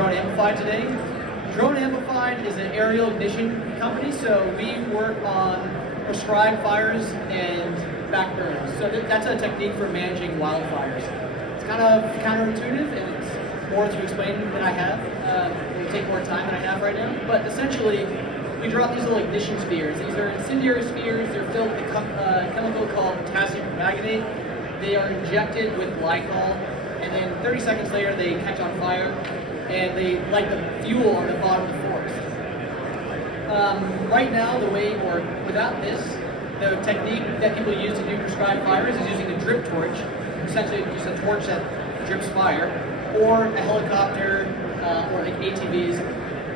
Drone Amplified today. Drone Amplified is an aerial ignition company, so we work on prescribed fires and back burns. So that's a technique for managing wildfires. It's kind of counterintuitive, and it's more to explain than I have. It will take more time than I have right now. But essentially, we drop these little ignition spheres. These are incendiary spheres. They're filled with a chemical called potassium permanganate. They are injected with glycol, and then 30 seconds later they catch on fire, and they light the fuel on the bottom of the forest. Right now, without this, the technique that people use to do prescribed fires is using a drip torch, essentially just a torch that drips fire, or a helicopter, or like ATVs.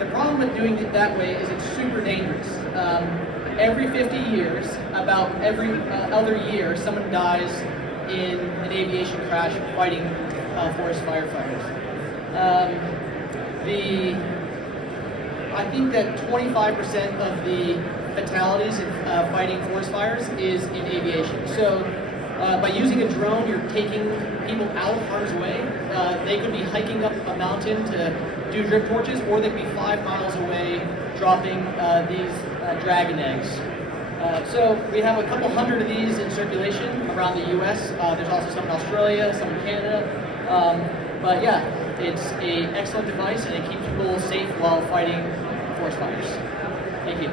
The problem with doing it that way is it's super dangerous. Every 50 years, about every other year, someone dies in an aviation crash fighting forest firefighters. I think that 25% of the fatalities in fighting forest fires is in aviation. So by using a drone, you're taking people out of harm's way. They could be hiking up a mountain to do drip torches, or they could be 5 miles away dropping these dragon eggs. So we have a couple hundred of these in circulation around the U.S. There's also some in Australia, some in Canada. But yeah, it's an excellent device, and it keeps people safe while fighting forest fires. Thank you.